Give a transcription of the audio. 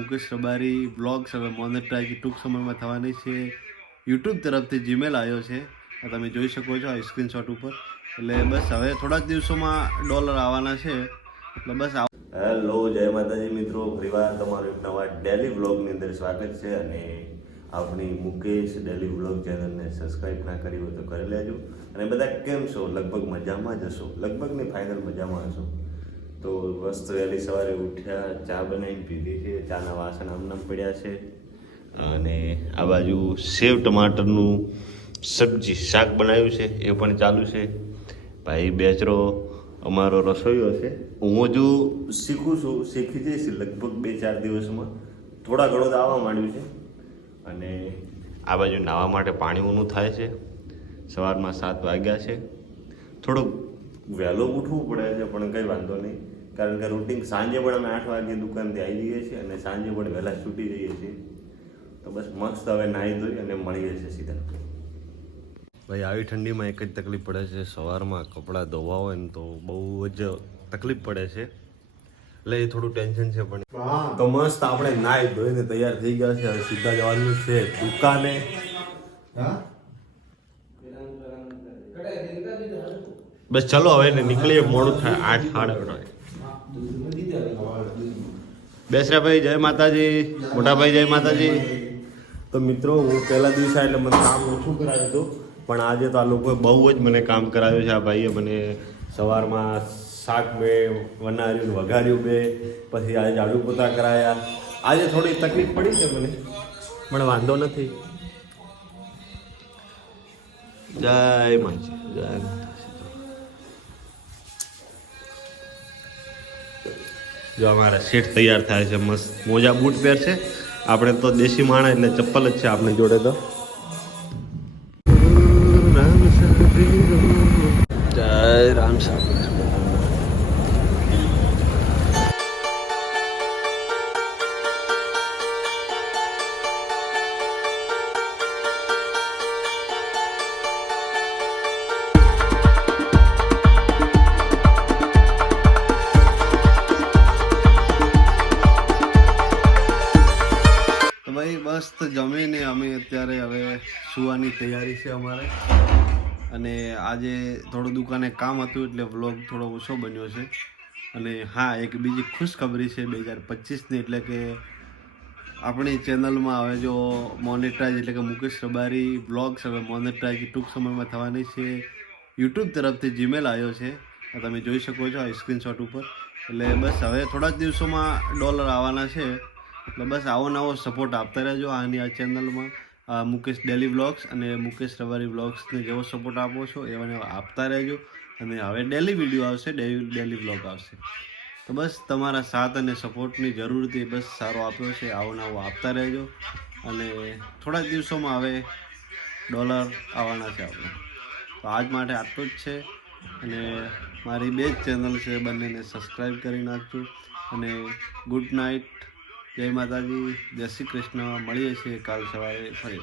Mukesh Rabari blogs હવે monetise ટૂંક સમયમાં થવાની છે. યુટ્યુબ તરફથી જીમેલ આવ્યો છે, તમે જોઈ શકો છો આ સ્ક્રીનશોટ ઉપર. એટલે બસ હવે થોડા જ દિવસોમાં ડોલર આવવાના છે. એટલે બસ હેલો, જય માતાજી મિત્રો, ફરીવાર તમારું એક નવા ડેલી વ્લોગની અંદર સ્વાગત છે. અને આપણી મુકેશ ડેલી વ્લોગ ચેનલને સબસ્ક્રાઈબ ના કરી હોય તો કરી લેજો. અને બધા કેમ છો? લગભગ મજામાં જ હશો, લગભગ નહીં ફાઇનલ મજામાં હશો. તો મસ્ત વહેલી સવારે ઉઠ્યા, ચા બનાવીને પીધી છે, ચાના વાસણ આમનામ પડ્યા છે. અને આ બાજુ સેવ ટમાટરનું સબ્જી શાક બનાવ્યું છે, એ પણ ચાલુ છે. ભાઈ બેચરો અમારો રસોઈયો છે. હું હજુ શીખું છું, શીખી જઈશ લગભગ 2-4 દિવસમાં. થોડા ઘણો તો આવવા માંડ્યું છે. અને આ બાજુ નાહવા માટે પાણી ઊનું થાય છે. સવારમાં 7 વાગ્યા છે. થોડુંક વહેલો ઉઠવું પડે છે, પણ કંઈ વાંધો નહીં, કારણ કે રૂટિન સાંજે પણ અમે 8 વાગે દુકાનથી આવી જઈએ છીએ અને સાંજે પણ વહેલા છૂટી જઈએ છીએ. તો બસ મસ્ત હવે નાહી ધોઈ અને મળીએ છીએ સીધા. ભાઈ આવી ઠંડીમાં એક જ તકલીફ પડે છે, સવારમાં કપડાં ધોવા હોય ને તો બહુ જ તકલીફ પડે છે. એટલે એ થોડું ટેન્શન છે. પણ તો મસ્ત આપણે નાહી ધોઈને તૈયાર થઈ ગયા છે. હવે સીધા જવાનું છે દુકાને. બસ ચલો હવે નીકળીએ, મોડું થાય, 8-8:30. બેસરાભાઈ જય માતાજી, મોટાભાઈ જય માતાજી. તો મિત્રો, હું પહેલા દિવસે એટલે મને કામ ઓછું કરાવ્યું હતું, પણ આજે તો આ લોકોએ બહુ જ મને કામ કરાવ્યું છે. આ ભાઈએ મને સવારમાં શાક મેં વનાર્યું, વઘાર્યું બે, પછી આજે ઝાડુ પોતા કરાયા. આજે થોડી તકલીફ પડી છે મને, પણ વાંધો નથી. જય માજી, જય માતાજી. જો અમારા શેઠ તૈયાર થાય છે, મસ્ત મોજા બૂટ પહેરશે. આપણે તો દેશી માણસ એટલે ચપ્પલ જ છે આપણે જોડે. તો જય રામ સાગર. મસ્ત જમીને અમે અત્યારે હવે સુવાની તૈયારી છે અમારે. અને આજે થોડું દુકાને કામ હતું એટલે વ્લોગ થોડો ઓછો બન્યો છે. અને હા, એક બીજી ખુશખબરી છે 2025ની, એટલે કે આપણી ચેનલમાં હવે જો મોનેટાઇઝ એટલે કે મુકેશ રબારી બ્લોગ્સ હવે મોનેટાઇઝ ટૂંક સમયમાં થવાની છે. યુટ્યુબ તરફથી જીમેલ આવ્યો છે, તમે જોઈ શકો છો આ સ્ક્રીનશોટ ઉપર. એટલે બસ હવે થોડા જ દિવસોમાં ડોલર આવવાના છે. એટલે બસ આવો નવો સપોર્ટ આપતા રહેજો આની આ ચેનલમાં. મુકેશ ડેલી વ્લોગ્સ અને મુકેશ રબારી વ્લોગ્સને જેવો સપોર્ટ આપો છો એવાને આપતા રહેજો. અને હવે ડેલી વિડીયો આવશે, ડેલી વ્લોગ આવશે. તો બસ તમારા સાથ અને સપોર્ટની જરૂરથી બસ સારો આપ્યો છે, આવો નવો આપતા રહેજો. અને થોડા જ દિવસોમાં હવે ડોલર આવવાના છે આપણે. તો આજ માટે આટલું જ છે. અને મારી 2 જ ચેનલ છે, બંનેને સબસ્ક્રાઈબ કરી નાખજો. અને ગુડ નાઇટ, જય માતાજી, જય શ્રી કૃષ્ણ. મળીએ છીએ કાલ સવારે ફરી.